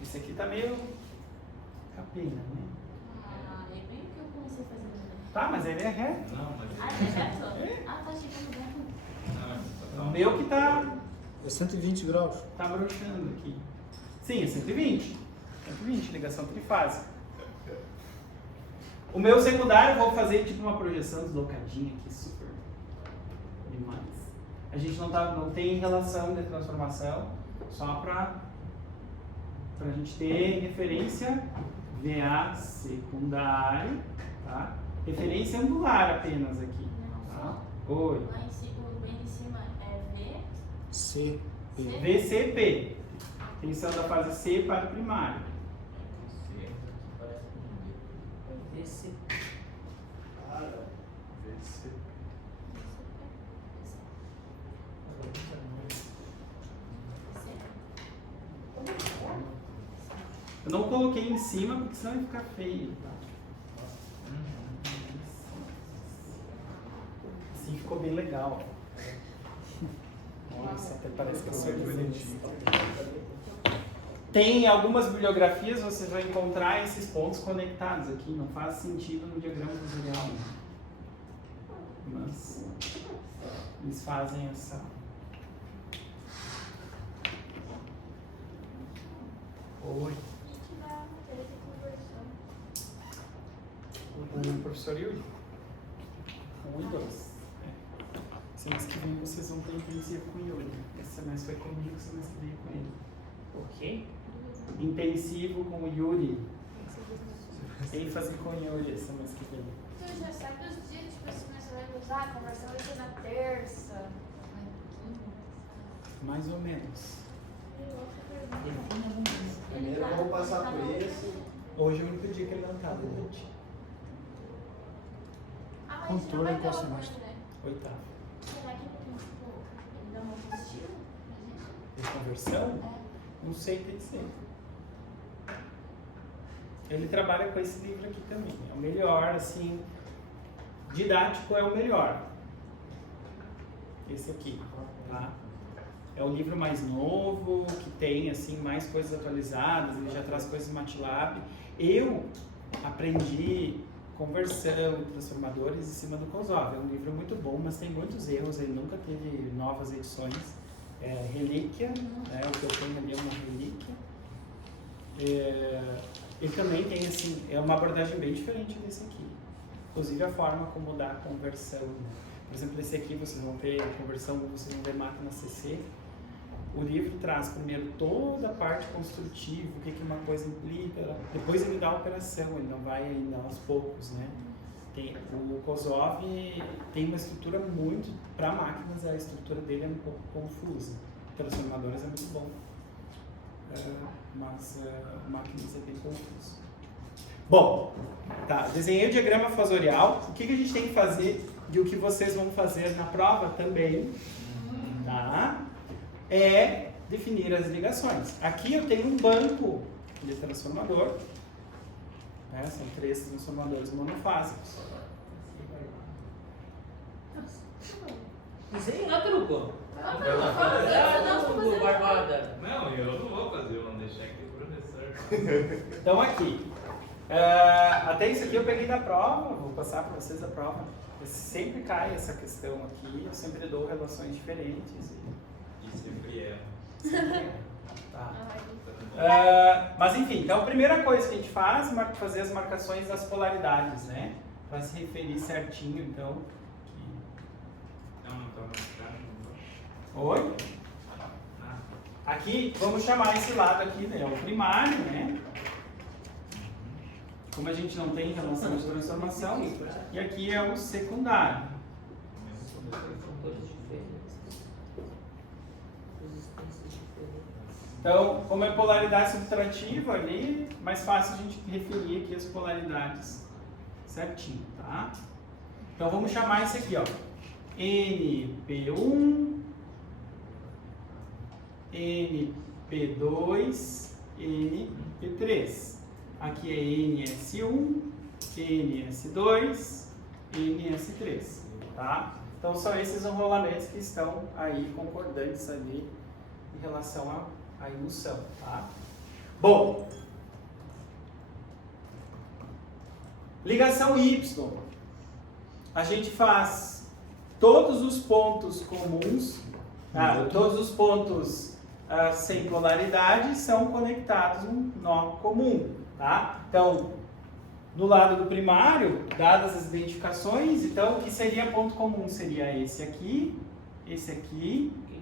Esse aqui tá meio capina, né? Ah, é bem o que eu comecei fazendo, né? Tá, mas ele é reto. Não, mas... Ah, é reto? Ah, tá chegando reto. Não, O meu que tá É 120 graus. broxando aqui. Sim, é 120. 120, ligação trifásica. O meu secundário eu vou fazer tipo uma projeção deslocadinha aqui, super demais. A gente não tem relação de transformação, só para a gente ter referência VA secundário, tá? Referência angular apenas aqui, tá? Oi. Lá em cima, bem em cima é V. C, P. VCP, tensão da fase C para o primário. Esse. Eu não coloquei em cima porque senão ia ficar feio, tá? Assim ficou bem legal. Nossa, até parece que eu sou bonitinho. Tem algumas bibliografias, você vai encontrar esses pontos conectados aqui. Não faz sentido no diagrama visual, né? Mas eles fazem essa... Oi. O professor Yuri? 1 e 2. Semestre que vem vocês vão ter intensivo com o Yuri. Esse semestre foi comigo, esse semestre veio com ele. Por quê? Intensivo com o Yuri. ênfase com o Yuri esse semestre que vem. Tu já sabe os dias tipo, assim, você vai usar, a conversão vai ser na terça, na quinta. Mais ou menos. Primeiro eu vou passar por esse. Hoje é o único dia que ele não tá, durante. Ah, mas Controle não vai em dar qual uma semestre? coisa, né? 8º. Será que tipo, ele dá uma apostila pra gente? De conversão? É. Não sei, tem que ser. ele trabalha com esse livro aqui também. É o melhor, assim, didático é o melhor. Esse aqui, tá? É o livro mais novo, que tem, assim, mais coisas atualizadas, ele já traz coisas do MATLAB. Eu aprendi conversão e transformadores em cima do Kozov. É um livro muito bom, mas tem muitos erros, ele nunca teve novas edições. É relíquia, né? O que eu tenho ali é uma relíquia. Ele também tem, assim, é uma abordagem bem diferente desse aqui. Inclusive a forma como dá a conversão, né? Por exemplo, esse aqui vocês vão ter conversão, vocês vão ver máquina CC. O livro traz primeiro toda a parte construtiva, o que uma coisa implica, depois ele dá a operação, ele não vai ainda aos poucos, né? O Kozov tem uma estrutura muito, para máquinas a estrutura dele é um pouco confusa, transformadores é muito bom, mas máquinas é bem confuso. Bom, tá, desenhei o diagrama fasorial, o que a gente tem que fazer e o que vocês vão fazer na prova também, tá? É definir as ligações. Aqui eu tenho um banco de transformador, né? São 3 transformadores monofásicos. Desenho lá, Truco. Não, Barbada. Não, eu não vou fazer, vou deixar aqui o professor. Então aqui, até isso aqui eu peguei da prova, vou passar para vocês a prova. Sempre cai essa questão aqui, eu sempre dou relações diferentes. E sempre é. Tá. Mas enfim, então a primeira coisa que a gente faz é fazer as marcações das polaridades, né? Para se referir certinho, então. Não tô marcando. Oi? Aqui, vamos chamar esse lado aqui, né? É o primário, né? Como a gente não tem relação de transformação, e aqui é o secundário. São cores diferentes. Resistências diferentes. Então, como é polaridade subtrativa ali, mais fácil a gente referir aqui as polaridades certinho, tá? Então vamos chamar esse aqui, ó, NP1, NP2, NP3. Aqui é NS1, NS2, NS3, tá? Então são esses enrolamentos que estão aí concordantes ali em relação à indução, tá? Bom, ligação Y. A gente faz todos os pontos comuns, todos os pontos sem polaridade são conectados num nó comum, tá? Então, no lado do primário, dadas as identificações, então o que seria ponto comum? Seria esse aqui, O que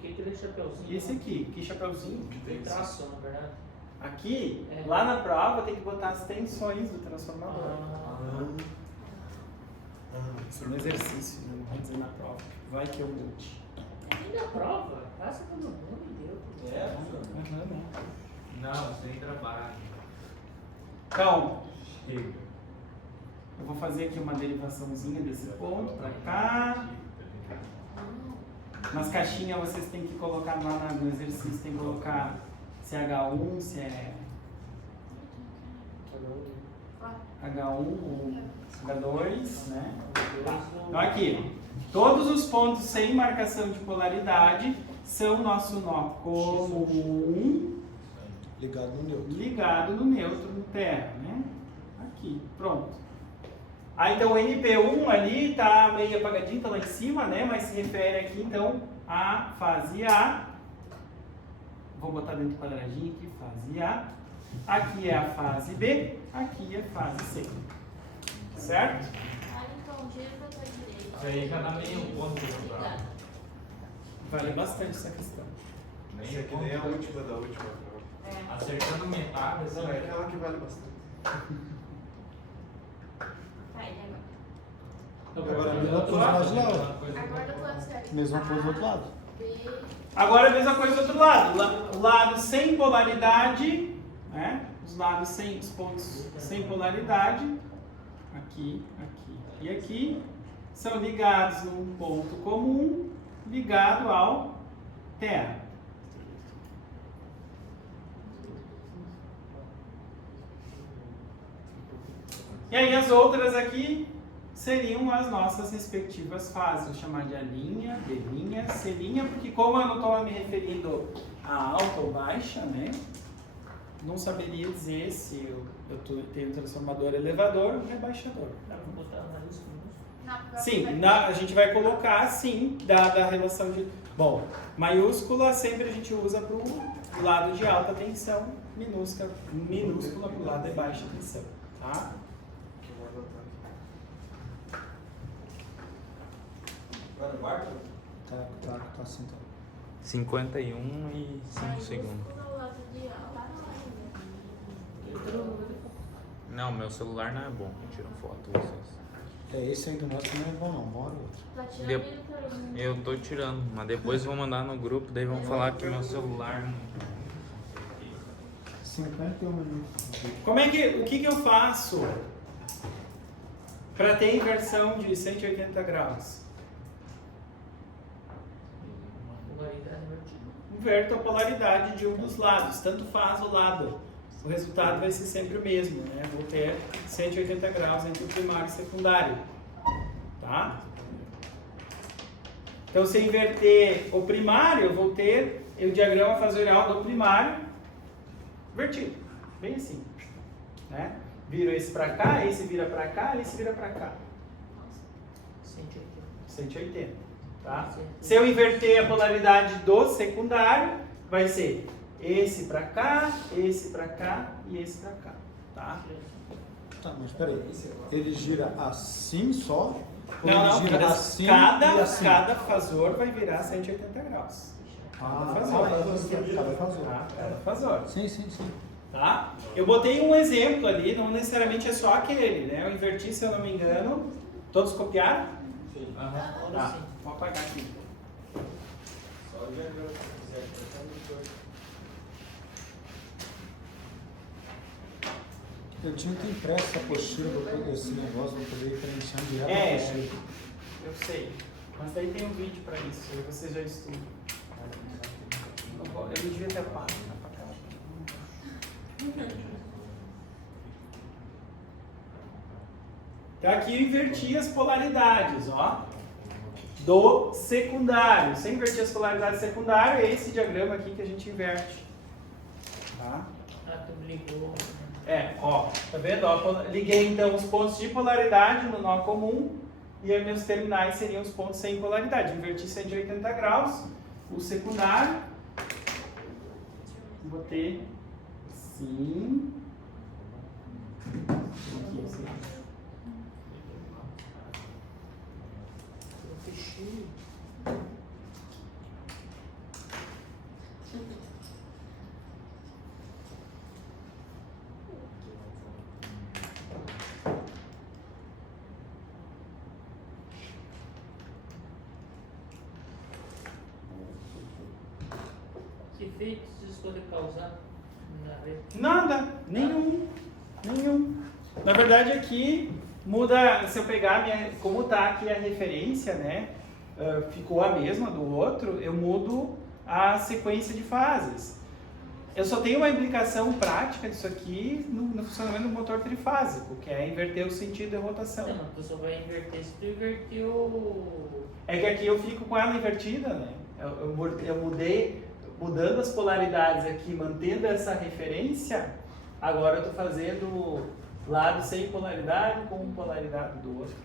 é aquele chapeuzinho? e esse aqui. Que chapeuzinho? Tem traço, na verdade. Aqui, É. lá na prova, tem que botar as tensões do transformador. No exercício, né? Não vou dizer na prova. Vai que eu mude. E na prova? Passa todo mundo e deu. Aham, né? Não, sem trabalho. Então, Chega. eu vou fazer aqui uma derivaçãozinha desse ponto pra cá. Nas caixinhas vocês têm que colocar lá no exercício, tem que colocar se é H1, se é H1 ou H2, né? Tá. Então aqui, todos os pontos sem marcação de polaridade são nosso nó comum Ligado no neutro. ligado no neutro, no terra, né? Aqui, pronto. Então o NP1 ali tá meio apagadinho, tá lá em cima, né? Mas se refere aqui então à fase A. Vou botar dentro do quadradinho aqui, fase A. Aqui é a fase B, aqui é a fase C. Certo? então, direito ou direito? Isso aí já dá meio ponto na prova. Vale bastante essa questão. Essa aqui nem é a última da última prova. Acertando metade, assim, Não, é aquela que vale bastante. Tá, e Agora a mesma coisa do lado de lá. agora do lado certo. Mesma coisa do outro lado. B, Agora a mesma coisa do outro lado. O lado sem polaridade, né? Os lados sem, os pontos sem polaridade, aqui, aqui e aqui, são ligados num ponto comum, ligado ao terra. E aí as outras aqui seriam as nossas respectivas fases. Vou chamar de A', B', C', porque como eu não estou me referindo a alta ou baixa, né? Não saberia dizer se eu tenho transformador elevador ou rebaixador. Dá pra botar maiúsculo? Na prova Sim, vai- a gente vai colocar, sim, da relação de... Bom, maiúscula sempre a gente usa para o lado de alta tensão, minúscula para o lado de baixa tensão, tá? Que eu vou anotar aqui. Vai no barco? Tá assim, tá. 51 e 5 segundos. Ao lado de alta. Não, meu celular não é bom. Tira foto vocês. Esse aí do nosso não é bom não, bora outro. Tá tirando Deu- ele pra mim. Eu tô tirando, mas depois eu vou mandar no grupo, daí vão falar que meu celular não... 51 minutos. O que eu faço para ter inversão de 180 graus? Uma polaridade invertida. Inverto a polaridade de um dos lados, tanto faz o lado. O resultado vai ser sempre o mesmo, né? Vou ter 180 graus entre o primário e o secundário, tá? Então, se eu inverter o primário, eu vou ter o diagrama fasorial do primário invertido, bem assim, né? Viro esse para cá, esse vira para cá, esse vira para cá. 180. 180, tá? Se eu inverter a polaridade do secundário, vai ser esse para cá e esse para cá, tá? Tá, mas peraí. Ele gira assim só? Ou Não, ele gira assim e assim? cada fasor vai virar 180 graus. Ah, Cada cada fasor. Tá? Cada fasor. Sim. Tá? Eu botei um exemplo ali, não necessariamente é só aquele, né? Eu inverti, se eu não me engano. Todos copiaram? Sim. Agora Tá, sim. vou apagar aqui. Só o diagrama se quiser. Tá muito doido. Eu tinha que impresso essa apostila para poder esse negócio, para poder ir preenchendo direto É. a apostila. Eu sei. Mas daí tem um vídeo pra isso, aí você já estuda. Eu não devia ter pago na papel. Então aqui eu inverti as polaridades, ó. Do secundário. Se eu invertir as polaridades do secundário, é esse diagrama aqui que a gente inverte. Tá? Ah, tu ligou. Ó, tá vendo? Ó, liguei então os pontos de polaridade no nó comum e aí meus terminais seriam os pontos sem polaridade. Inverti 180 graus, o secundário, botei assim, aqui, assim. Eu fechei. Que efeitos isso pode causar na rede? Nada, nenhum. Na verdade aqui muda, se eu pegar como tá aqui a referência, né, ficou a mesma do outro, eu mudo a sequência de fases. Eu só tenho uma implicação prática disso aqui no funcionamento do motor trifásico, que é inverter o sentido de rotação. Não, mas tu só vai inverter se tu inverteu. É que aqui eu fico com ela invertida, né? Eu mudei, mudando as polaridades aqui, mantendo essa referência, agora eu estou fazendo lado sem polaridade com polaridade do outro.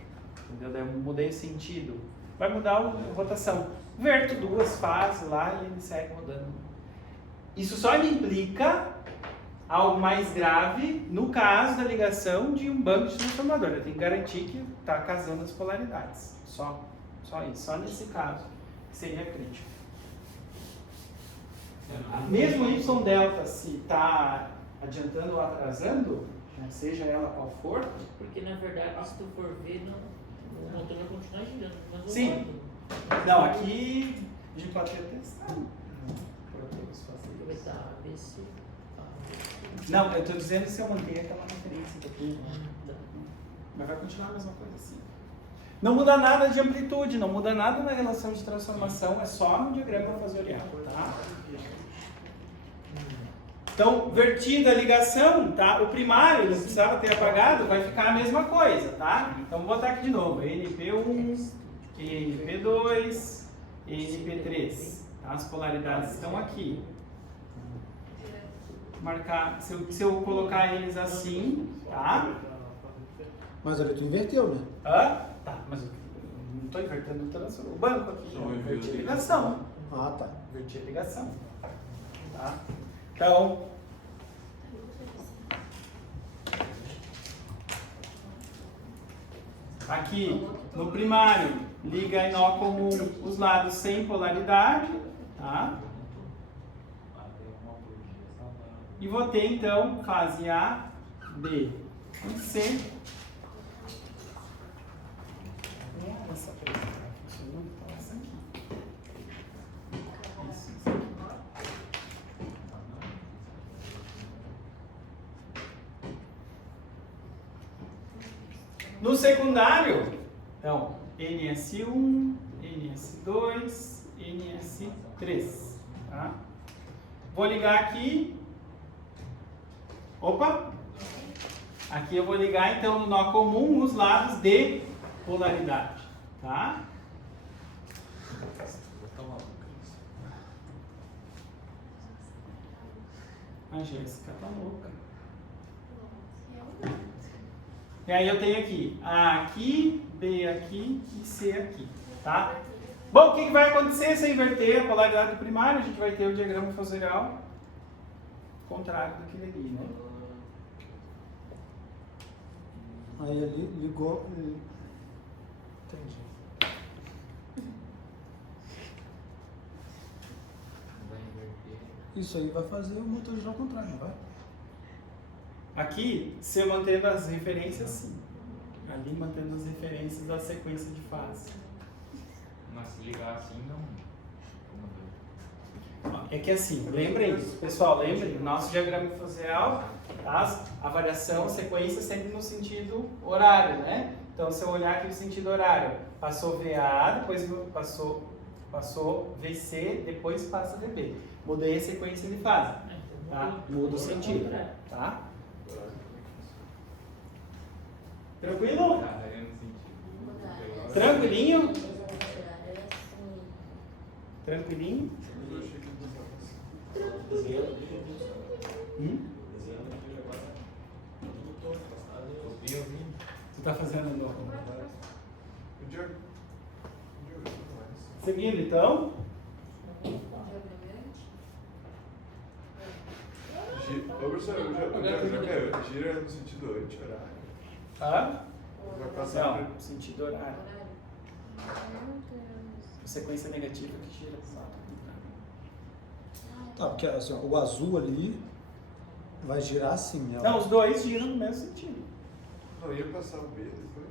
Entendeu? Daí eu mudei o sentido. Vai mudar a rotação. Verto duas fases lá e ele segue rodando. Isso só me implica algo mais grave no caso da ligação de um banco de transformador. Eu tenho que garantir que está casando as polaridades. Só isso. Só nesse caso que seria crítico. Mesmo o Y delta, se está adiantando ou atrasando, seja ela qual for. Porque na verdade, se tu for ver, o motor vai continuar girando. Mas o Sim. lado, Não, aqui a gente pode ter testado. vai estar ABC. Não, eu estou dizendo se eu manter aquela referência daqui. Mas vai continuar a mesma coisa assim. Não muda nada de amplitude, não muda nada na relação de transformação, é só no diagrama fasorial, tá? Então, vertida a ligação, tá? O primário, não precisava ter apagado, vai ficar a mesma coisa, tá? Então, vou botar aqui de novo. NP1, NP2, NP3. Tá? As polaridades estão aqui. Marcar, se eu colocar eles assim, tá? Mas ali tu inverteu, né? Hã? Tá, mas eu não estou invertendo o banco aqui. Eu inverti a ligação. Ah, tá. Inverti a ligação. Tá? Então, aqui no primário, liga em nó comum os lados sem polaridade, tá? E vou ter então fase A, B e C. Essa aqui funcionou, então essa aqui. Isso. No secundário, então, NS1, NS2, NS3, tá? Vou ligar aqui. Opa! Aqui eu vou ligar, então, no nó comum, os lados de polaridade, tá? A Jéssica tá louca. E aí eu tenho aqui A aqui, B aqui e C aqui, tá? Bom, o que vai acontecer se eu inverter a polaridade do primário? A gente vai ter o diagrama fossorial contrário daquele ali, né? Aí ali ligou. Entendi. Isso aí vai fazer o motor girar ao contrário, não vai? Aqui, se eu mantendo as referências, sim. Ali, mantendo as referências da sequência de fase. Mas se ligar assim, não. É que assim, lembrem, pessoal, lembrem, o nosso diagrama fossorial, tá? A variação, a sequência sempre no sentido horário, né? Então, se eu olhar aqui no sentido horário, passou VA, depois passou VC, depois passa VB. Mudei a sequência de fase, tá? Muda o sentido, tá? Tranquilo? Tranquilinho? Tranquilinho? Você tá fazendo no... Seguindo, então? Ô, professor, eu já quero. Gira no sentido anti-horário. Tá? Vai passar Não, sentido horário. Sequência negativa que gira. Tá, porque assim, ó, o azul ali vai girar assim, né? Não, os dois giram no mesmo sentido. Não, ia passar o B depois.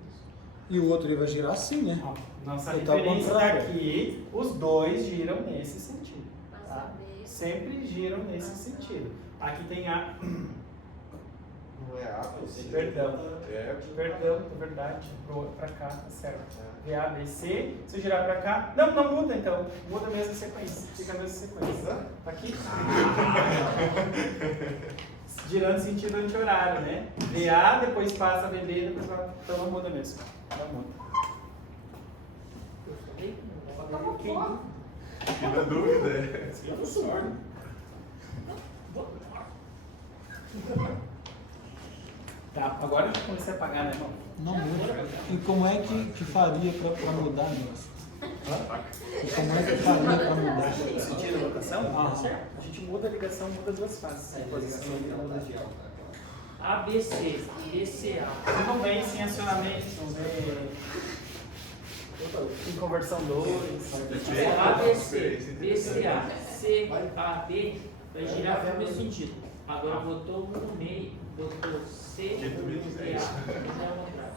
E o outro ali vai girar assim, né? Ó, nossa Então, referência contrário. daqui, os dois giram nesse sentido. Tá? Sempre giram nesse sentido. Aqui tem A. Não é A, você. Perdão. É. Perdão, é verdade. Pra cá, tá certo. VA, BC. Se eu girar pra cá. Não, não muda então. Muda a mesma sequência. Fica a mesma sequência. Tá aqui? Girando sentido anti-horário, né? VA, depois passa VB, depois vai. Então não muda mesmo. Não muda. Eu falei que não vai fazer Fiquei na dúvida, é. Tá, agora eu já comecei a apagar, né, irmão? Não muda. E como é que faria pra mudar, Nelson? E como é que faria pra mudar? No sentido da rotação? Ah. A gente muda a ligação, muda duas fases. A posição e a muda de ABC, BCA. Vocês não vêm sem acionamento, não vem em conversão 2. ABC, BCA, CAB vai girar no mesmo sentido. Agora botou um no meio, botou C, botou BA. Já é o contrário.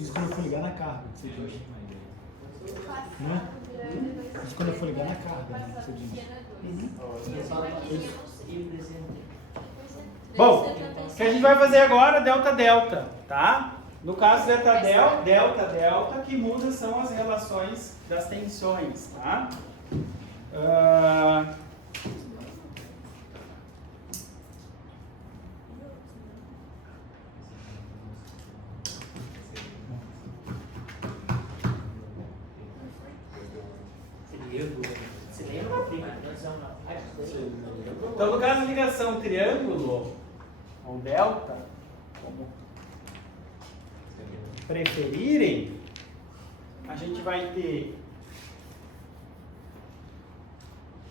Isso quando eu for ligar na carga, você diz. Né? Isso quando eu for ligar na carga, né? Você diz. E o desenho. Bom, o que a gente vai fazer agora, delta-delta, tá? No caso delta, delta, que muda são as relações das tensões, tá? Você lembra da prima? Então, no caso de ligação triângulo, ou delta, como preferirem, a gente vai ter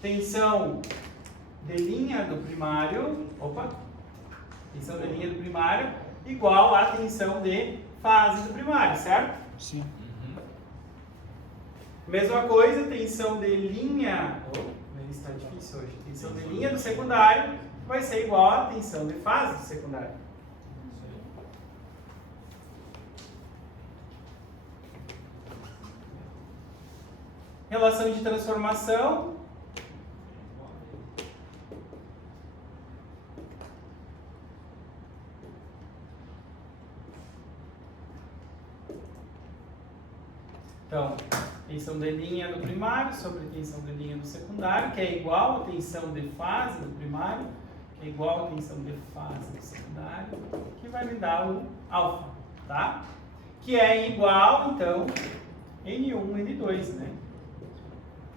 tensão de linha do primário, tensão de linha do primário igual à tensão de fase do primário, certo? Sim. Mesma coisa, tensão de linha, está difícil hoje, tensão de linha do secundário vai ser igual à tensão de fase do secundário. Relação de transformação. Então, tensão de linha do primário sobre tensão de linha do secundário, que é igual a tensão de fase do primário, que é igual a tensão de fase do secundário, que vai me dar o alfa, tá? Que é igual, então, N1, N2, né?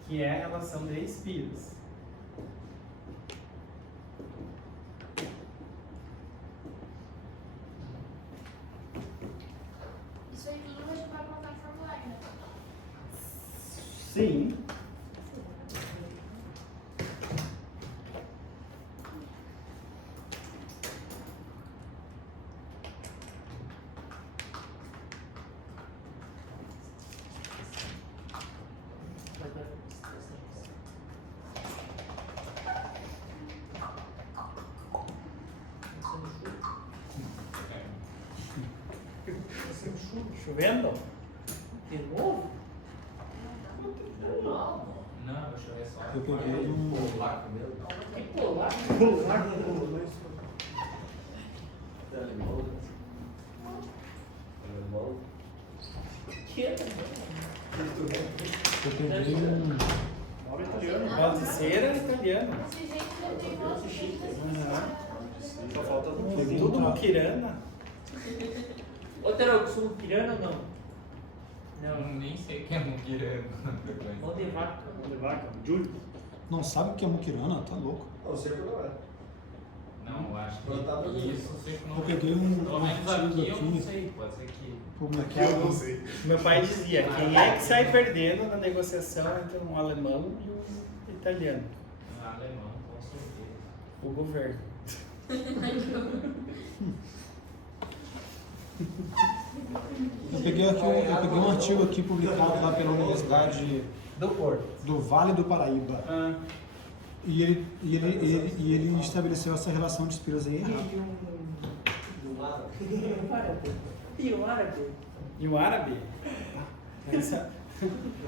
Que é a relação de espiras. Isso aí tudo a gente vai colocar no formulário, né? Sim. Chovendo? De novo? Não, eu chovei só. Eu peguei um. Polaco mesmo. Que pular? Que Eu peguei um. Baldiceira italiana. Esse jeito já tem uma Só falta Peguei tudo um tra- muquirana. Ô, Teroco, sou pirana ou não? Eu nem sei quem é Muquirano na frequência. Ou de vaca? Não sabe o que é muquirana? Tá louco. Não sei que não é. Não, eu acho Plantado que no- isso eu sei que não. Eu peguei um Pelo menos artigo aqui eu não aqui. sei, pode ser que. Publicado. sei. Meu pai dizia, quem é que sai perdendo na negociação entre um alemão e um italiano? Alemão, com certeza. O governo. Eu peguei um artigo aqui publicado lá pela Universidade Do Porto. do Vale do Paraíba. E ele estabeleceu essa relação de espiras aí errado. E o árabe? E o árabe?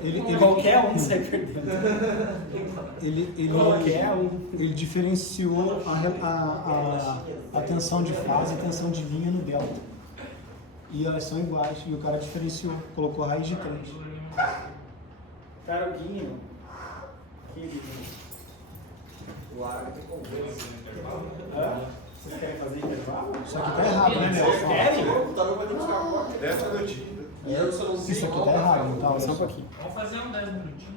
Ele- Qualquer um sai perdendo. Qualquer um. Ele diferenciou a tensão de fase e a tensão de linha no delta. E elas são iguais. E o cara diferenciou, colocou a raiz de 3. Taruguinho. Querido. O árabe tem conversa. Vocês querem fazer intervalo? Isso aqui tá errado, né, Vocês meu? querem? O Tarô vai ter que buscar a porta. 10 minutinhos. E eu só não sei Isso aqui qual tá vai errado, ficar. então. Só um pouquinho. Vamos fazer um 10 minutinhos.